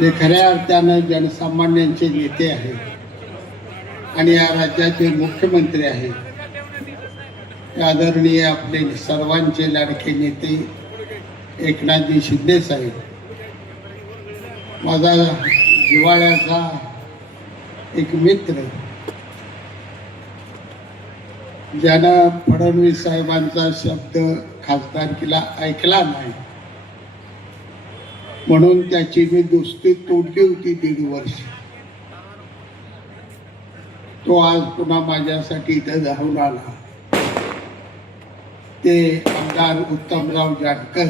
ते खऱ्या अर्थानं जनसामान्यांचे नेते आहेत. आणि या राज्याचे मुख्यमंत्री आहेत. आदरणीय आपले सर्वांचे लाडके नेते एकनाथजी शिंदे साहेब. माझा जिवाळ्याचा एक मित्र ज्यानं फडणवीस साहेबांचा शब्द खासदारकीला ऐकला नाही. म्हणून त्याची मी दोस्ती तोडली होती दीड वर्ष. तो आज पुन्हा माझ्यासाठी इथं धावून आला. ते आमदार उत्तमराव जानकर.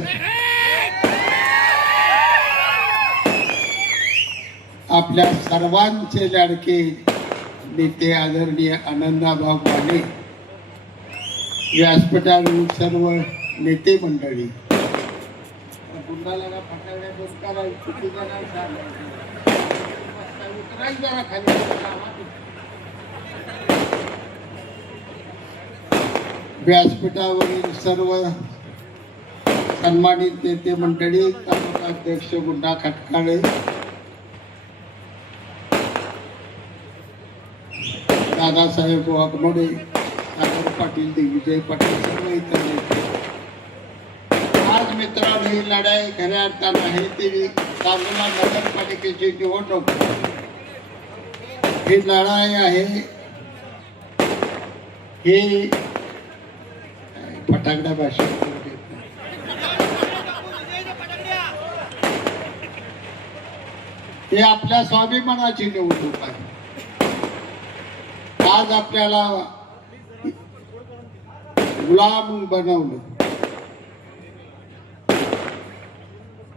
आपल्या सर्वांचे लाडके नेते आदरणीय आनंदाभाऊ माने. व्यासपीठावरील सर्व नेते मंडळी. गुंडाला फटाकड्या बंद करायची नाही सांगायचं. जरा खाली. व्यासपीठावरील सर्व सन्मानित नेते मंडळी तालुका अध्यक्ष गुंडा खटकाळे दादासाहेब वाघमोडे सागर पाटील दिग्विजय पाटील सर्व इतर नेते मित्रांनो ही लढाई खऱ्या अर्थानं आहे ती सांगोला नगरपालिकेची निवडणूक. ही लढाई आहे. ही फटाकड्या भाषा ही आपल्या स्वाभिमानाची निवडणूक आहे. आज आपल्याला गुलाम बनवलं.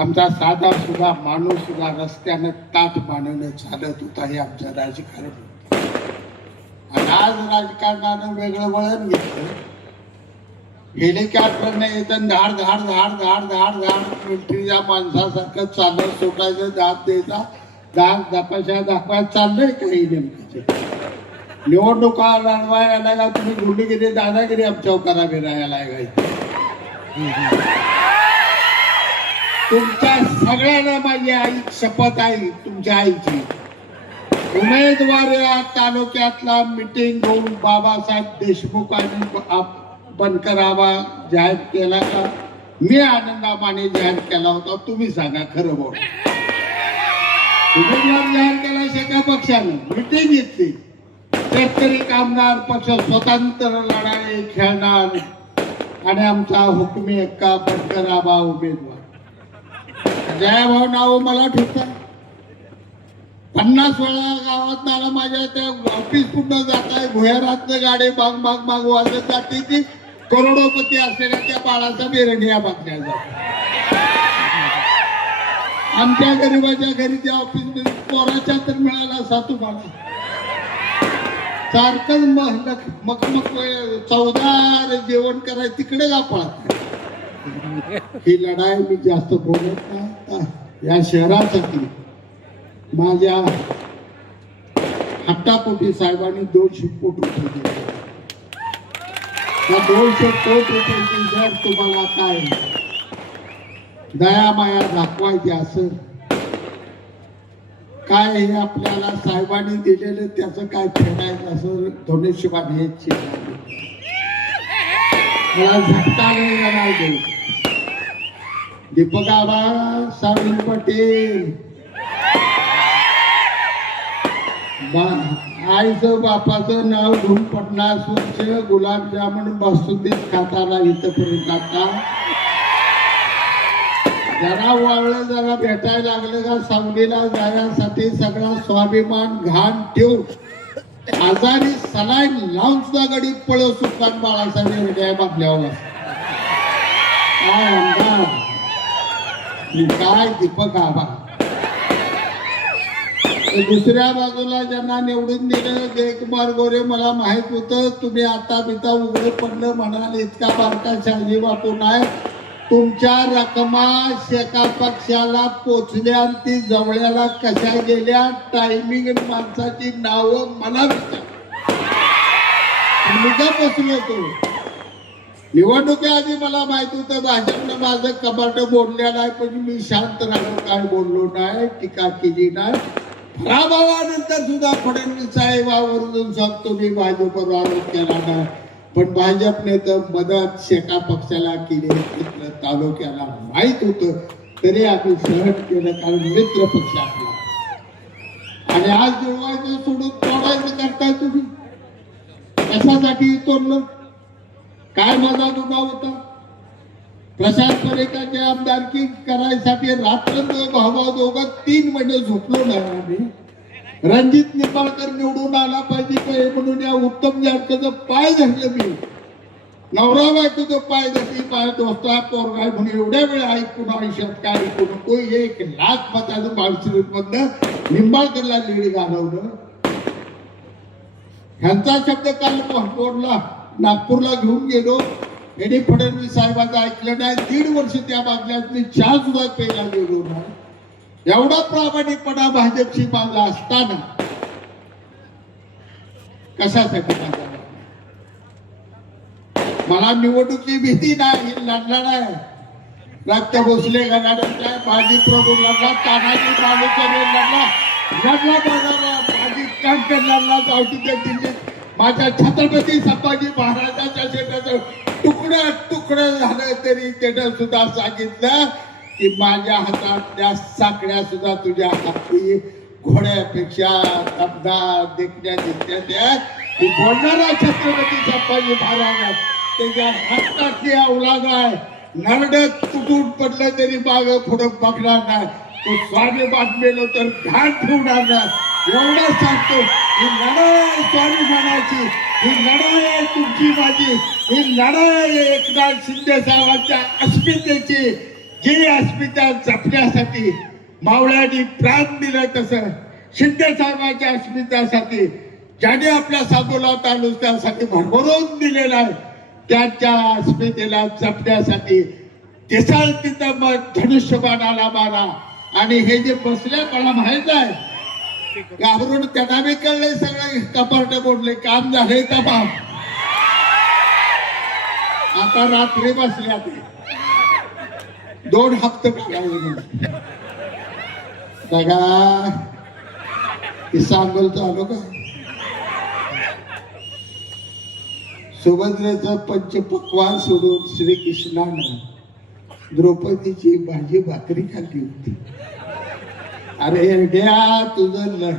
आमचा साधा सुद्धा माणूस सुद्धा रस्त्यानं ताट मानणं चालत होता हे आमचं राजकारण होत. आणि आज राजकारणानं वेगळं वळण घेतलं. हेलिकॉप्टरने येतं धाड धाड धाड धाड धाड धाड मिलिटरीच्या माणसासारखं चालत सुटायचं दाब द्यायचा दाब दापाशा दाखवायला चाललंय काही नेमकं? निवडणुका लढवायला का तुम्ही गुंडगिरी दादागिरी आमच्यावर करा फिरायला तुमच्या सगळ्यांना माझी आई शपथ आहे तुमच्या आईची. उमेदवार या तालुक्यातला मिटिंग घेऊन बाबासाहेब देशमुखांनी बनकर आबा जाहीर केला का मी आनंदाबाने जाहीर केला होता. तुम्ही सांगा खरं बोल. उमेदवार जाहीर केला एका पक्षाने मिटिंग घेतली. शेतकरी कामगार पक्ष स्वतंत्र लढाई खेळणार. आणि आमचा हुकमी एक्का बनकरावा उमेदवार. जयाभाऊ नाव मला ठेवतात पन्नास वेळा गावात मला माझ्या त्या ऑफिस पूर्ण जात आहे भुयारातनं गाडी बाग बाग बाग वाजत जाते ती. करोडोपती असलेल्या त्या बाळाचा बेरंडिया बातम्या जातात. आमच्या गरीबाच्या घरी त्या ऑफिसमध्ये पोराच्या तर मिळाला सातू बाळा. सारखं मग मग मग चौदार जेवण करायचं तिकडे जा पळत. ही लढाई मी जास्त बोलत नाही. या शहरासाठी माझ्या हट्टापोटी साहेबांनी दोनशे कोटी रुपये त्या दोनशे कोटी रुपयाची जर तुम्हाला काय? दया माया दाखवायची असेल. काय हे आपल्याला साहेबांनी दिलेलं त्याचं काय फेडायचं असं धनुष्यबाण हे मला झटका नाही दीपक आबा साविन पटेल. आईचं बापाचं नाव घेऊन पटना स्वच्छ गुलाबजामुन बासुंदीत खाताला इथं करून जरा वळलं जरा भेटायला लागलं का सावलीला जाण्यासाठी सगळा स्वाभिमान घाण ठेवून आजारी सलाईन लावून सुद्धा गडीत पळव सुलतान बाळासाहेब रेड्या काय काय दीपक आबा दुसऱ्या बाजूला ज्यांना निवडून दिलं जयकुमार गोरे मला माहीत होतं तुम्ही आता बिता उघड पडलं म्हणाल इतका बारका शाही बापू नाही. तुमच्या रकमा शेका पक्षाला पोचल्या आणि ती जवळ्याला कशा गेल्या? टायमिंग माणसाची नावं मला विचार. मी का बसलो निवडणुकीआधी मला माहीत होतं भाजपनं माझं कपाट बोलल्या नाही पण मी शांत राहून काय बोललो नाही टीका केली नाही. पराभवानंतर सुद्धा फडणवीस साहेबावरून सांगतो मी भाजपवर आरोप केला नाही पण भाजपने तर मदत शेका पक्षाला केली तिथलं तालुक्याला माहीत होतं तरी आम्ही सहन केलं कारण मित्र पक्ष आपला. आणि आज जुळवायचं सोडून तोडायचं करताय तुम्ही कशासाठी तोडलं काय माझा दुभाव होता? प्रशांत परेकाची आमदारकी करायसाठी रात्र भावा दोघं तीन महिने झोपलो नाही आम्ही. रणजित निंबाळकर निवडून आला पाहिजे म्हणून या उत्तम जाटकाचं पाय धरलं मी. नवरा बायकोचं पाय धरली पाय दोस्ता पोरगाय म्हणून एवढ्या वेळ ऐकून आयुष्यात काय ऐकू नको एक लाख मताचं माळशिरत मधनं निंबाळकरला लीड घालवलं. ह्यांचा शब्द काल पोहोचला नागपूरला घेऊन गेलो. एडी फडणवीस साहेबांचं ऐकलं नाही. दीड वर्ष त्या बाजल्यात मी चहा सुद्धा प्यायला गेलो नाही. एवढा प्रामाणिकपणा भाजपशी माझा असताना. कशासाठी माझा? मला निवडणुकी भीती नाही लढला नाही. रक्त भोसले गणाडला बाजी प्रभू लढला तानाजी बालुकरे लढला लढला बाजारा बाजी कांकर लढला गावठी दिल्लीत. माझ्या छत्रपती संभाजी महाराजांच्या शेताचं तुकडं तुकडं झालं तरी त्यानं सुद्धा सांगितलं की माझ्या हातातल्या साकड्या सुद्धा तुझ्या हाती घोड्यापेक्षा दमदार देखण्या दिसल्या त्या. की बोलणारा छत्रपती संभाजी महाराज त्याच्या हातातली औलाद आहे. नरडत तुटून पडलं तरी माग पुढं बघणार नाही. तो स्वामी बांधलेलो तर ध्यान ठेवणार नाही. एवढं सांगतो ही लढाई स्वामी स्वाभिमानाची ही लढाई आहे तुमची माझी ही लढाई आहे एकनाथ शिंदे साहेबांच्या अस्मितेची जी अस्मिता जपण्यासाठी मावळ्यांनी प्राण दिलं तसं शिंदे साहेबांच्या अस्मितासाठी ज्याने आपल्या सातोला तालुक्यासाठी भरभरून दिलेला आहे त्यांच्या अस्मितेला जपण्यासाठी देसाल तिथं मग धनुष्यबाणाला मारा. आणि हे जे बसल्या मला माहीत आहे घाबरून त्यांना बी कळले सगळे. कपाट बोलले काम झाले तमाम आता रात्री बसल्या ते दोन हप्ते बघा. की सांगोलचं आलो का? सुभद्रेचं पंचपक्वान सोडून श्रीकृष्णानं द्रौपदीची भाजी भाकरी खाल्ली होती. अरे एरड्या तुझं ल-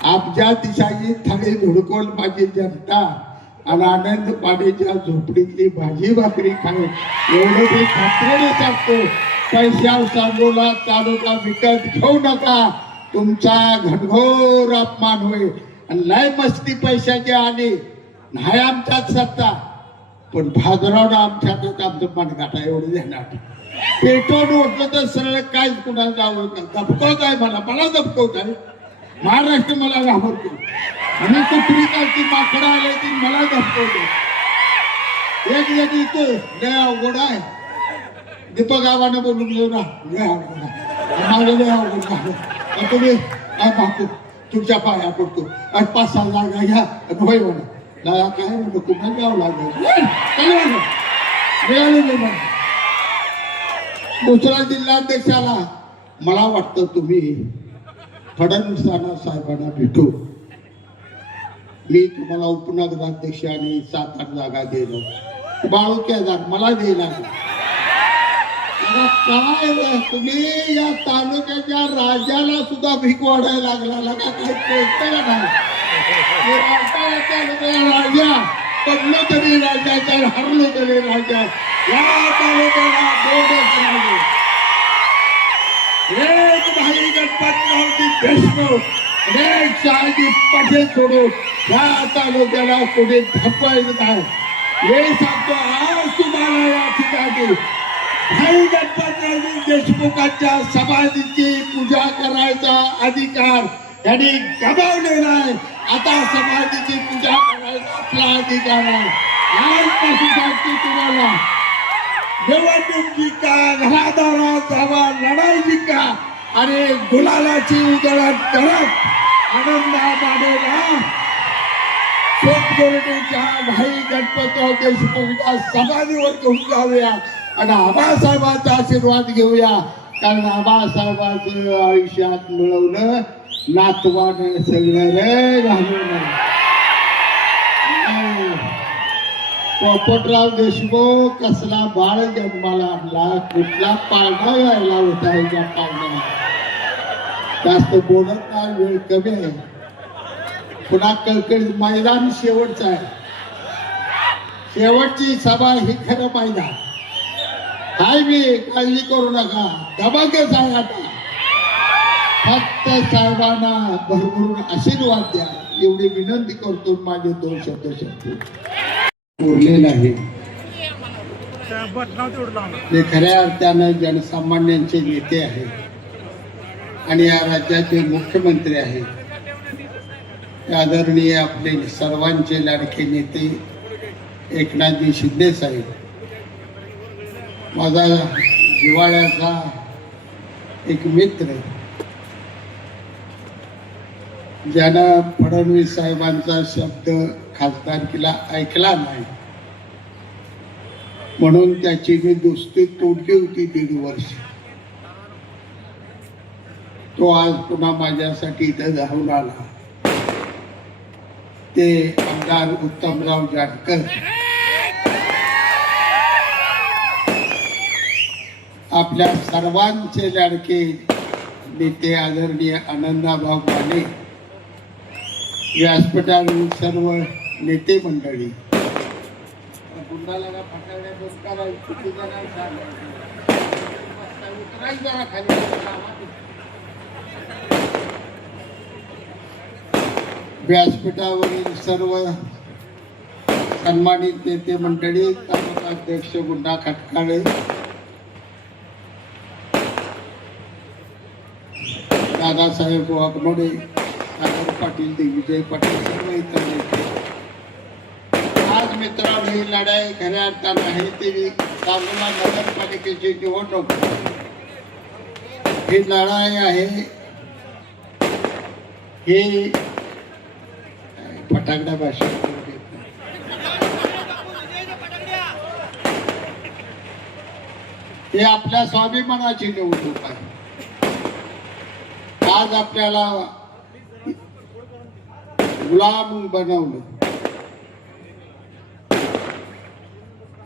आपच्या दिशाची थाळी धुडकोल माझी जनता. आणि आनंद पाणीच्या झोपडीतली भाजी भाकरी खाऊन एवढं ते खात्रीने सांगतो. पैशाव सांगोला तालुका विकत घेऊ नका. तुमचा घनघोर अपमान होईल आणि लय मस्ती पैशाची आली नाही आमच्यात सत्ता. पण भाजरावनं आमच्यातच आमचं मनगाठा एवढं देणार पेटवून उठलं तर सरळ काय कुणाला जावं का दबकवत आहे मला. मला दबकवत आहे. महाराष्ट्र मला घाबरतो आणि कुठली कालची माकडं आले ती मला दबकवतो एक जण इथं लय अवघड आहे. दीपक आव्हानं बोलून घेऊ ना. लय अवघड माझं लय अवघड झालं. तुम्ही काय पाहतो तुमच्या पाया पडतो. आणि पाच सहा जागा घ्या. होय म्हणा. काय म्हणतो कुठं गाव लागलं? गुजरात जिल्हाध्यक्षाला मला वाटतं तुम्ही फडणवीसांना साहेबांना भेटू. मी तुम्हाला उपनगराध्यक्ष आणि सात आठ जागा दिलो बाळूक्या जाग मला द्यायला काय तुम्ही या तालुक्याच्या राजाला सुद्धा भीक वाढायला लागला. का काय राजा राजा पडलो तरी राजाचा हरलो तरी राजा. या तालुक्याला दोनच राजे एक भाई देशमुख एक सोडून या तालुक्याला नाही हे सांगतो आज तुम्हाला या ठिकाणी भाई गणपतरावजी देशमुखांच्या समाधीची पूजा करायचा अधिकार त्यांनी गमावलेला आहे आता समाधीची पूजा करायचा आपला अधिकार आहे आजपासून तुम्हाला निवडणूक जिंका घरादारात जावा लढाई जिंका आणि गुलालाची उधळण करत आनंदा मानेला शेतकऱ्यांच्या भाई गणपतराव देशमुखच्या समाधीवर घेऊन जाऊया आणि आबासाहेबांचा आशीर्वाद घेऊया. कारण आबासाहेबांचं आयुष्यात मिळवलं नातवाने सगळं रे घालून पोपटराव देशमुख कसला बाळ जन्माला आणला कुठला पाळणा यायला होता या पाळणा जास्त बोलत नाही वेळ कमी आहे. पुन्हा कळकळीत मैदान शेवटचं आहे. शेवटची सभा ही खरं मैदान. काय मी काळजी करू नका. दबागच आहे आता. फक्त साहेबांना भरभरून आशीर्वाद द्या. एवढी विनंती करतो माझे दोन शब्द शब्द. तेवढं लावणार ते खऱ्या अर्थानं जनसामान्यांचे नेते आहेत. आणि या राज्याचे मुख्यमंत्री आहेत. आदरणीय आपले सर्वांचे लाडके नेते एकनाथजी शिंदे साहेब. माझा जिवाळ्याचा एक मित्र ज्यानं फडणवीस साहेबांचा शब्द खासदारकीला ऐकला नाही. म्हणून त्याची मी दोस्ती तोडली होती दीड वर्ष. तो आज पुन्हा माझ्यासाठी इथं जाऊन आला. ते आमदार उत्तमराव जानकर. आपल्या सर्वांचे लाडके नेते आदरणीय आनंदाभाऊ माने. व्यासपीठावरील सर्व नेते मंडळी. गुंडाला जरा खाली. व्यासपीठावरील सर्व सन्मानित नेते मंडळी तालुका अध्यक्ष गुंडा खटकाळे. दादासाहेब वाघमोडे सागर पाटील दिग्विजय पाटील सर्व इतर मित्रांनो ही लढाई खऱ्या अर्थानं आहे ती सांगोला नगरपालिकेची निवडणूक. ही लढाई आहे ही फटाकड्या भाषा हे आपल्या स्वाभिमानाची निवडणूक आहे. आज आपल्याला गुलाम बनवलं.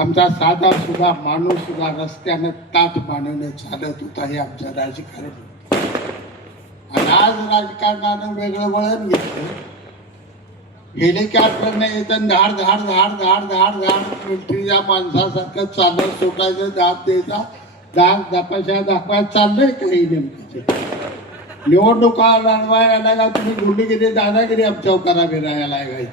आमचा साधा सुद्धा माणूस सुद्धा रस्त्यानं ताट मानवणं चालत होता हे आमचं राजकारण आणि आज राजकारणानं वेगळं वळण घेतलं. हेलिकॉप्टरने येतं धाड धाड धाड धाड धाड धाड मिलिटरीच्या माणसासारखं चालत सुटायचं दाब द्यायचा दाब दापाशा दाखवायला चाललंय काही नेमकं. निवडणुका लढवायला तुम्ही गुंडगिरी दादागिरी आमच्यावर करावी राहायला काय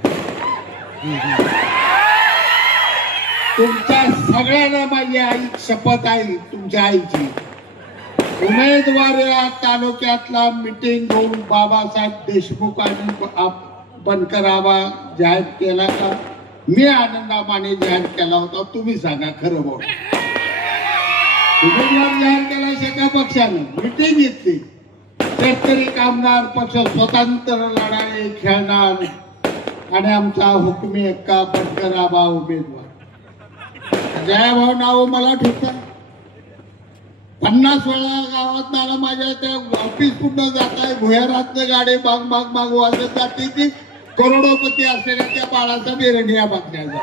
तुमच्या सगळ्यांना माझी आई शपथ आहे तुमच्या आईची. उमेदवार या तालुक्यातला मिटिंग घेऊन बाबासाहेब देशमुखांनी बनकर आबा जाहीर केला का मी आनंदा माने जाहीर केला होता. तुम्ही सांगा खरं बोल. उमेदवार जाहीर केला शेका पक्षानं? मिटिंग घेतली. शेतकरी कामगार पक्ष स्वतंत्र लढाई खेळणार. आणि आमचा हुकमी एक्का बनकर आबा उमेदवार. जयाभाऊ नाव मला ठेवतात पन्नास वेळा गावात मला माझ्या त्या ऑफिस पूर्ण जात आहे भुयारातनं गाडी बाग बाग बाग वाजत जाते ती. करोडोपती असलेल्या त्या बाळाचा बेरंडिया बातम्या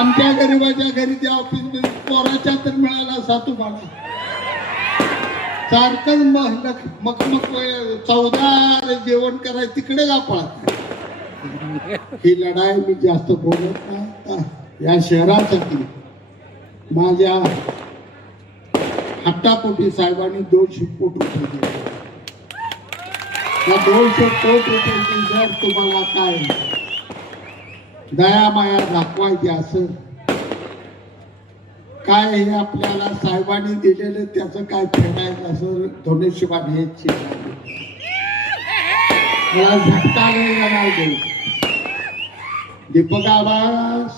आमच्या गरीबाच्या घरी त्या ऑफिसमध्ये पोराच्या तर मिळाला सातू बाळा. सारखं मग मग चौदा जेवण करायचं तिकडे जा पळत ही लढाई मी जास्त बोलत नाही. या शहरासाठी माझ्या हट्टापोटी साहेबांनी दोनशे कोटी रुपये दिले. त्या दोनशे कोटी रुपयाची जर तुम्हाला काय दया माया दाखवायची असेल काय हे आपल्याला साहेबांनी दिलेलं त्याचं काय फेडायचं असं धनुष्यबाण हे मला झटका नाही येणार दीपक आबा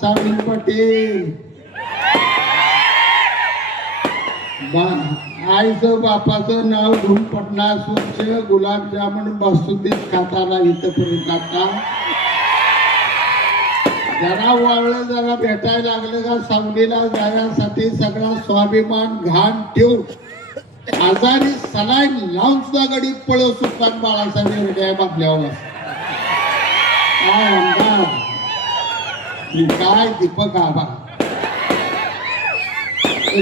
सावंत पटेल. बा- आईचं बापाचं नाव घेऊन पटना स्वच्छ गुलाबजामुन बासुंदीत खाताना इथपर्यंत आता जरा वळलं जरा भेटायला लागलं का सावलीला जाण्यासाठी सगळा स्वाभिमान घाण ठेवून आजारी सलाईन लावून सुद्धा गडी पळव सुलतान बाळासाहेब रेड्या बांधल्यावर काय दीपक आबा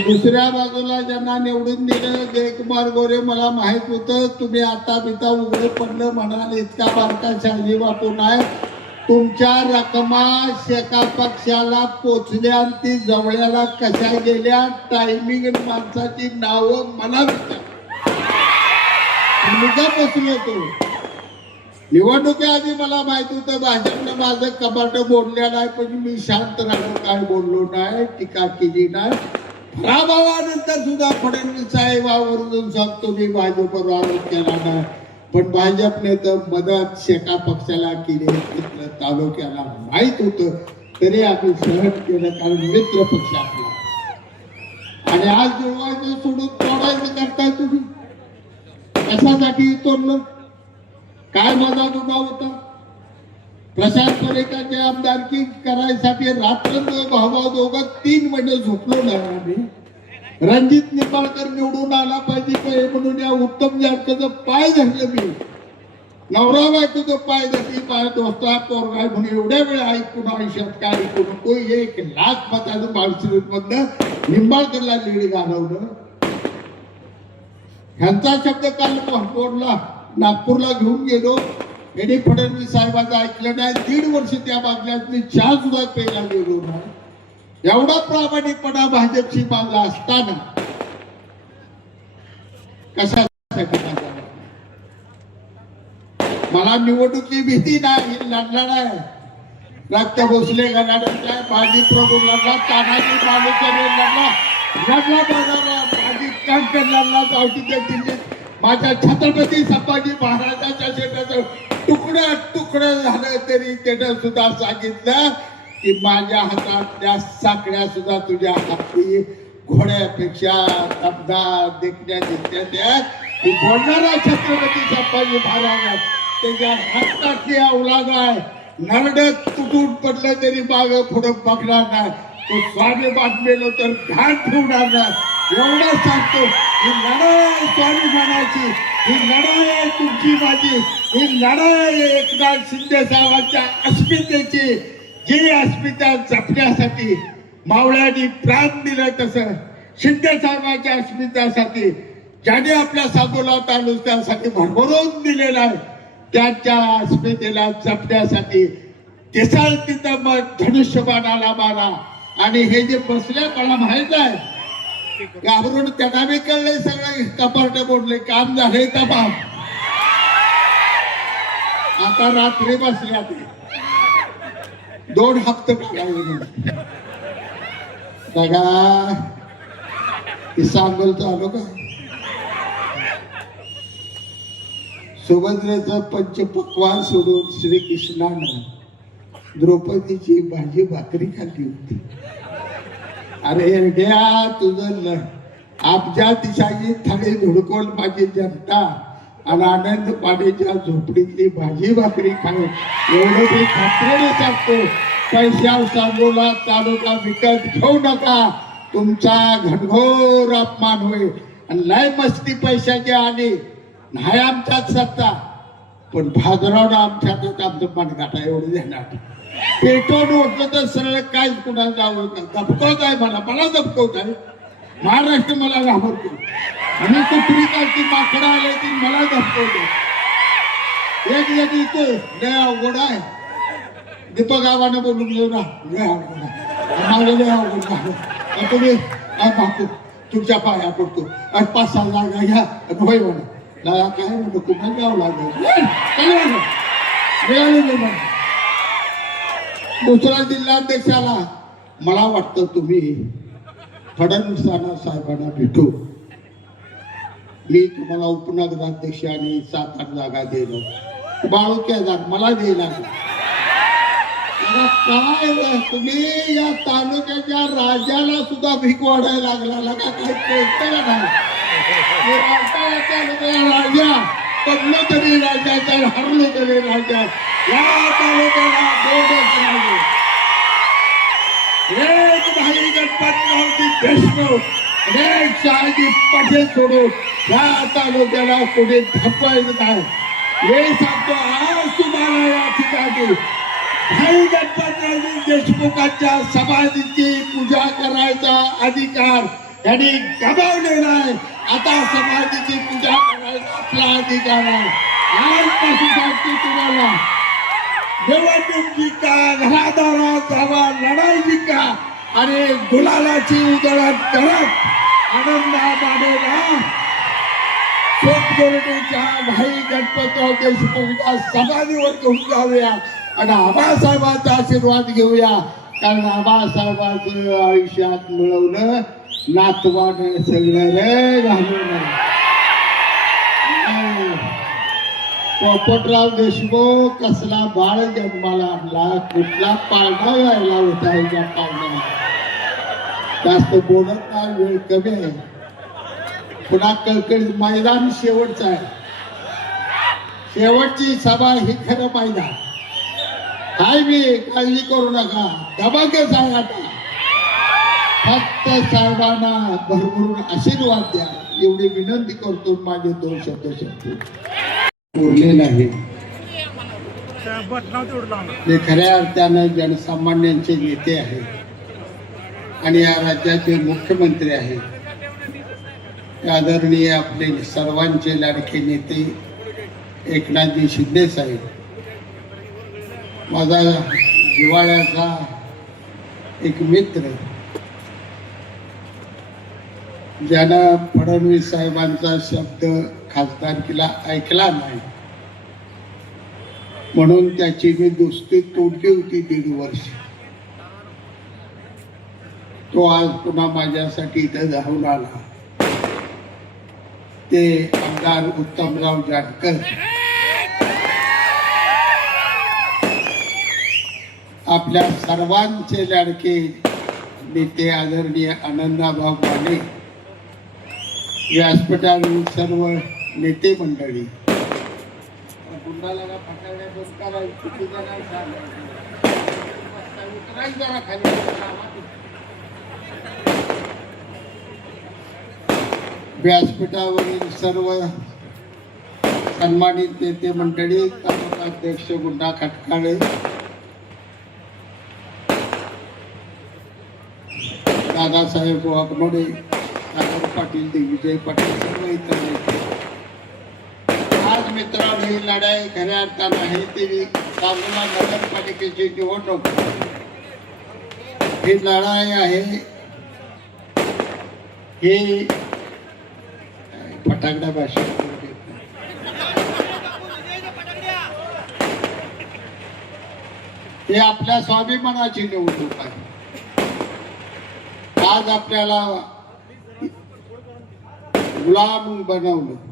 दुसऱ्या बाजूला ज्यांना निवडून दिलं जयकुमार गोरे मला माहीत होतं तुम्ही आता बिता उघडे पडलं म्हणाल इतका बारका शहाजी बापू नाही तुमच्या रकमा शेका पक्षाला पोचल्या आणि ती जवळ्याला कशा गेल्या टायमिंग माणसाची नावं मला विचार मी का पोचलो तो. निवडणुकीआधी मला माहीत होतं भाजपनं माझं कपाट बोललेलं आहे पण मी शांत राहून काय बोललो नाही टीका केली नाही. पराभवानंतर सुद्धा फडणवीस साहेबावरून सांगतो मी भाजपवर आरोप केला नाही. पण भाजपने तर मदत शेका पक्षाला केली तिथलं तालुक्याला माहीत होतं तरी आम्ही सहन केलं कारण मित्र पक्ष आपला. आणि आज जोडवायचं सोडून तोडायचं करताय तुम्ही कशासाठी तोडलं काय माझा अनुभव होता? प्रसाद परेकाची आमदारकी करायसाठी रात्र भावा दोघं तीन महिने झोपलो नाही आम्ही. रणजित निंबाळकर निवडून आला पाहिजे म्हणून या उत्तम जाटचं पाय धरलं मी. नवरा बायकोचं पाय धरली पाय दोस्ता पोरगाय म्हणून एवढ्या वेळ ऐकून आयुष्यात काय ऐकू नको एक लाख मताचं माळशिरत मधनं निंबाळकरला लीड घालवलं ह्यांचा शब्द काल बोलला? नागपूरला घेऊन गेलो. एडी फडणवीस साहेबांचं ऐकलं नाही. दीड वर्ष त्या बागल्यात मी चहा सुद्धा प्यायला गेलो नाही. एवढा प्रामाणिकपणा भाजपशी माझा असताना. कशासाठी माझा मला निवडणुकी भीती नाही लढला नाही रक्त भोसले गणाड्यातला बाजी प्रभू लढला तानाजी बालुकरे लढला लढला माझा बाजी कंकर लढला गावठीच्या दिल्लीत. माझ्या छत्रपती संभाजी महाराजांच्या शेताचं तुकडं तुकडं झालं तरी त्यानं सुद्धा सांगितलं की माझ्या हातातल्या साकड्या सुद्धा तुझ्या हाती घोड्यापेक्षा दबदा देखण्या दिसल्या की बोलणारा छत्रपती संभाजी महाराज त्याच्या हातातली अवलाद आहे. नरड तुटून पडलं तरी माग पुढं बघणार नाही. तो स्वामी बांधलेलो तर घाण ठेवणार नाही. एवढं सांगतो की लढाई आहे ही लढाई आहे तुमची माझी. ही लढाई आहे एकनाथ शिंदे साहेबांच्या अस्मितेची. जी अस्मिता जपण्यासाठी मावळ्यांनी प्राण दिलं तसं शिंदे साहेबांच्या अस्मितासाठी ज्याने आपल्या सांगोला तालुक्यासाठी भरभरून दिलेला आहे त्यांच्या अस्मितेला जपण्यासाठी तिसाल तिथं मग धनुष्यबाणाला मारा. आणि हे जे बसल्या मला माहीत आहे घाबरून त्यांना बी कळले सगळं. कपाट बोडले काम झाले तपा आता रात्री बसल्या ते. दोन हप्ते बघा. बघा आलो का? सुभद्रेचं पंचपक्वान सोडून श्रीकृष्णानं द्रौपदीची भाजी भाकरी खाल्ली होती. अरे एरड्या तुझं ल आपच्या दिशाची थाळी धुडकोल माझी जनता आणि आनंद पाणीच्या झोपडीतली भाजी भाकरी खाऊन एवढं मी खात्रीने सांगतो. पैशाव सांगोला तालुका विकत घेऊ नका. तुमचा घनघोर अपमान होईल आणि लय मस्ती पैशाची आली नाही आमच्यात सत्ता. पण भाजरावनं आमच्यातच आमचं मनगाठा एवढं देणार पेटवून उठलं तर सरळ काहीच कुणाला जावं दबकवत आहे मला. मला दबकवत आहे. महाराष्ट्र मला घाबरतो आणि कुठली कालची माकडं आले ती मला धपकवले एक एक इथे लय अवघड आहे. दीपक आव्हानं बोलून घेऊ ना. लय अवघड आहे. आम्हाला लय अवघड झालं. तुम्ही काय पाहतो? तुमच्या पाया पडतो. आणि पाच सहा जागा घ्या. होय म्हणा. काय म्हणतो? कुठं गाव लागलं. काय म्हणलं नाही म्हणा. दुसरा जिल्हाध्यक्षाला. मला वाटतं तुम्ही फडणवीसांना साहेबांना भेटू. मी तुम्हाला उपनगराध्यक्ष आणि सात आठ जागा देलो बाळूक्या जाग मला द्यायला काय तुम्ही या तालुक्याच्या राजाला सुद्धा भीक वाढायला लागला. लगा काय कळतं नाही? तालुक्या राजा. पडलो तरी राजा तर हरलो तरी राजा. या तालुक्याला दोनच राजे एक भाई गणपतरावजी देशमुख आणि एक शहाजी पटेल सोडून या तालुक्याला कोणी धपवायचं नाही. हे सांगतो आज तुम्हाला या ठिकाणी. भाई गणपतरावजी देशमुखांच्या समाधीची पूजा करायचा अधिकार त्यांनी गमावलेला आहे. आता समाधीची पूजा करायचा आपला अधिकार आहे. आजपासून सांगतो तुम्हाला. निवडणूक जिंका घरादारात जावा लढाई जिंका आणि गुलालाची उधळण करत आनंदा मानेला पोटगोरडीच्या भाई गणपतराव देशमुखच्या समाधीवर घेऊन जाऊया आणि आबासाहेबांचा आशीर्वाद घेऊया. कारण आबासाहेबांचं आयुष्यात मिळवलं नातवानं सगळं रे पोपटराव देशमुख कसला बाळ जन्माला आणला कुठला पाळणा यायला होता या पाळणा जास्त बोलत नाही वेळ कमी आहे. पुन्हा कळकळीत मैदान शेवटचं आहे. शेवटची सभा ही खरं मैदान. काय मी काळजी करू नका. दबागच आहे आता. फक्त साहेबांना भरभरून आशीर्वाद द्या. एवढी विनंती करतो माझे दोन शब्द शब्द उरले नाही ते खऱ्या अर्थानं जनसामान्यांचे नेते आहेत. आणि या राज्याचे मुख्यमंत्री आहेत. आदरणीय आपले सर्वांचे लाडके नेते एकनाथजी शिंदे साहेब. माझा जिवाळ्याचा एक मित्र ज्यानं फडणवीस साहेबांचा शब्द खासदारकीला ऐकला नाही. म्हणून त्याची मी दोस्ती तोडली होती दीड वर्ष. तो आज पुन्हा माझ्यासाठी इथं धावून आला. ते आमदार उत्तमराव जानकर. आपल्या सर्वांचे लाडके नेते आदरणीय आनंदाभाऊ माने. व्यासपीठावरील सर्व नेते मंडळी. गुंडाला जरा खाली. व्यासपीठावरील सर्व सन्मानित नेते मंडळी तालुकाध्यक्ष गुंडा खटकाळे दादासाहेब वाघमोडे नागर पाटील दिग्विजय पाटील सर्व इतर नेते. मित्रांनो ही लढाई खऱ्या अर्थानं आहे ती सांगोला नगरपालिकेची निवडणूक. ही लढाई आहे. ही फटाकड्या भाषा हे आपल्या स्वाभिमानाची निवडणूक आहे. आज आपल्याला गुलाम बनवलं.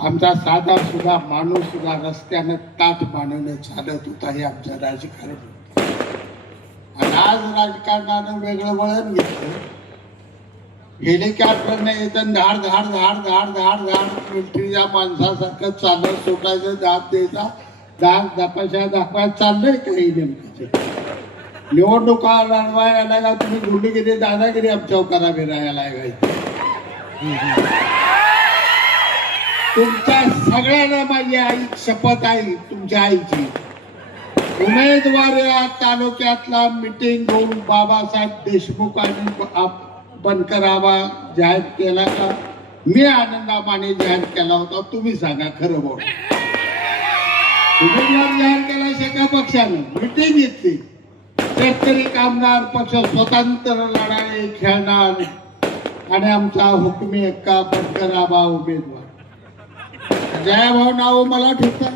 आमचा साधा सुद्धा माणूस सुद्धा रस्त्यानं ताट मानवणे चालत होता हे आमचं राजकारण आणि आज राजकारणानं वेगळं वळण घेतलं. हेलिकॉप्टरने येतं धाड धाड धाड धाड धाड धाड मिलिटरीच्या माणसासारखं चालत सुटायचं दाब द्यायचा दाब दापाशा दाखवायला चाललंय काही नेमकं. निवडणुका लढवायला का तुम्ही गुंडगिरी दादागिरी आमच्या करा लागायची तुमच्या सगळ्यांना माझी आई शपथ आहे तुमच्या आईची. उमेदवार तालुक्यातला मिटिंग घेऊन बाबासाहेब देशमुखांनी ब- आप- बनकरावा जाहीर केला का? मी आनंदामाने जाहीर केला होता. तुम्ही सांगा खरं बोल. उमेदवार जाहीर केला एका पक्षानं? मिटिंग घेतली शेतकरी कामगार पक्ष स्वतंत्र लढाई खेळणार. आणि आमचा हुकमी एक्का बनकरावा उमेदवार. जयाभाऊ नाव मला ठेवतात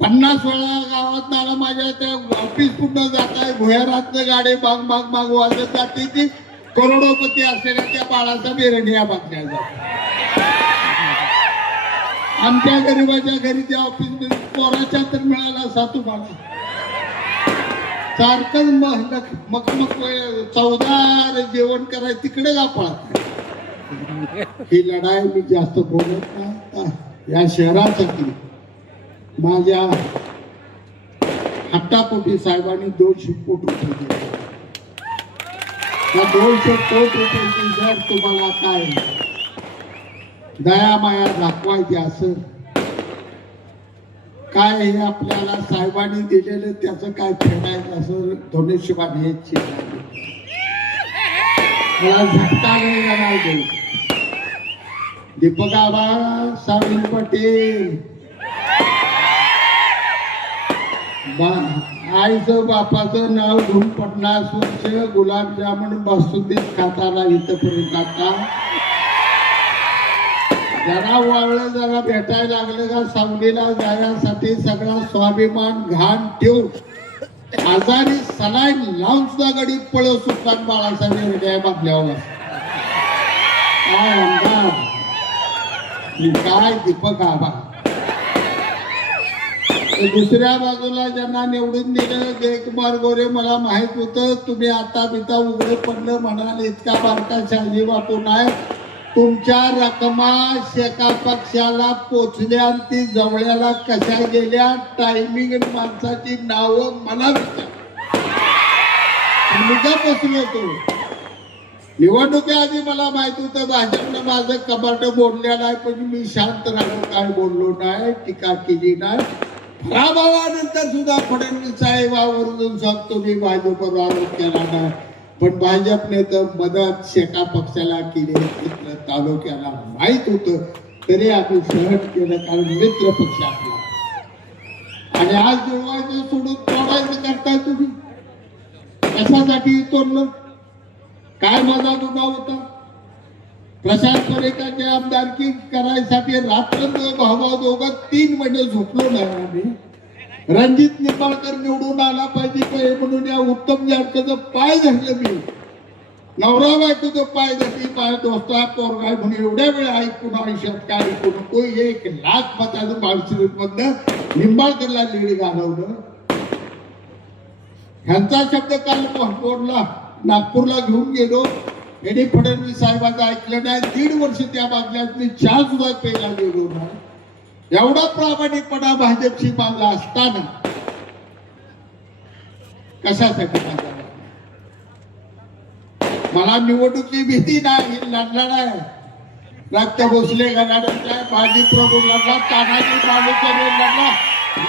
पन्नास वेळा गावात मला माझ्या त्या ऑफिस कुठं जात आहे भुयारातनं गाडे बाग बाग बाग वाजत जाते ती. करोडोपती असलेल्या त्या बाळाचा बेरंडिया बातम्या जातात आमच्या गरीबाच्या घरी त्या ऑफिसमध्ये पोराच्या तर मिळाला सातू बाळा. सारखं मग मग मग चौदार जेवण करायचं तिकडे का पळत ही लढाई मी जास्त बोलत नाही. या शहरासाठी माझ्या हट्टापोटी साहेबांनी दोनशे कोटी रुपये त्या दोनशे कोटी रुपयांची जर तुम्हाला काय दया माया दाखवायची असेल काय हे आपल्याला साहेबांनी दिलेलं त्याचं काय फेडायचं असं धनुष्यबाण हे चिन्ह मला झटका नाही दीपक आबा साविन पटेल. आईचं बापाचं नाव घेऊन पन्नास वर्ष गुलाबजामुन बासुंदीत खाताना इथपर्यंत आता. जरा वाळलं जरा भेटायला लागलं का? सावलीला जाण्यासाठी सगळा स्वाभिमान घाण ठेवून आजारी सलाईन लावून सुद्धा गाडी पळत सुटतात बाळासाहेब हृदया बांधल्यावर काय अंदाज काय दीपक आबा दुसऱ्या बाजूला ज्यांना निवडून दिलं जयकुमार गोरे मला माहीत होतं तुम्ही आता बिता उघडे पडलं म्हणाल इतका बारका शहाजी बापू नाही तुमच्या रकमा शेका पक्षाला पोचल्या ती जवळ्याला कशा गेल्या? टायमिंग माणसाची नावं मला विचार मी तो निवडणुकीआधी मला माहीत होतं भाजपनं माझं कपाट बोललेलं आहे पण मी शांत राहून काय बोललो नाही टीका केली नाही. पराभवानंतर सुद्धा फडणवीस साहेब सांगतो मी भाजपवर आरोप केला नाही. पण भाजपने तर मदत शेका पक्षाला केली. मित्र तालुक्याला माहीत होतं. तरी आम्ही सहन केलं कारण मित्र पक्ष आपला. आणि आज जुळवायचं सोडून तोडायचं करताय तुम्ही. कशासाठी तोडलं काय माझा गुन्हा होता? प्रशांत परेकाची आमदारकी करायसाठी रात्र भावा दोघं तीन महिने झोपलो नाही आम्ही. रणजित निंबाळकर निवडून आला पाहिजे काय म्हणून या उत्तम जानकरचं पाय धरलं मी. नवरा बायकोचं पाय धरली पाय दोस्ता पोरगाय म्हणून एवढ्या वेळ ऐकून आयुष्यात काय ऐकू नको एक लाख मताचं माळशिरत मधनं निंबाळकरला लीड घालवलं ह्यांचा शब्द काल बोर्डला नागपूरला घेऊन गेलो. यांनी फडणवीस साहेबांचं ऐकलं नाही. दीड वर्ष त्या बाजल्यात मी चहा सुद्धा प्यायला गेलो नाही. एवढा प्रामाणिकपणा भाजपशी माझा असताना कशासाठी मला निवडणुकी भीती नाही लढला नाही रक्त भोसले गणाड्यातला बाजी प्रभू लढला तानाजी बालुकर लढला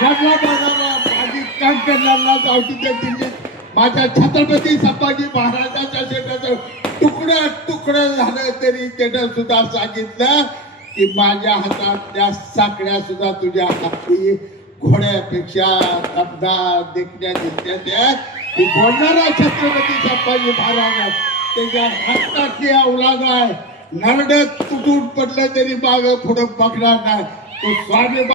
लढला बघायला बाजी कंकर लढला जावटीच्या दिल्लीत. माझ्या छत्रपती संभाजी महाराजांच्या शेताचं तुकडं तुकडं झालं तरी त्यानं सुद्धा सांगितलं की माझ्या हातात त्या साकड्या सुद्धा तुझ्या हाती. घोड्यापेक्षा दबदा देखण्या दिसत्या त्या बोलणारा छत्रपती संभाजी महाराज त्याच्या हातातली औलाद आहे. नरड तुटून पडलं तरी माग पुढं बघणार नाही. तो स्वामी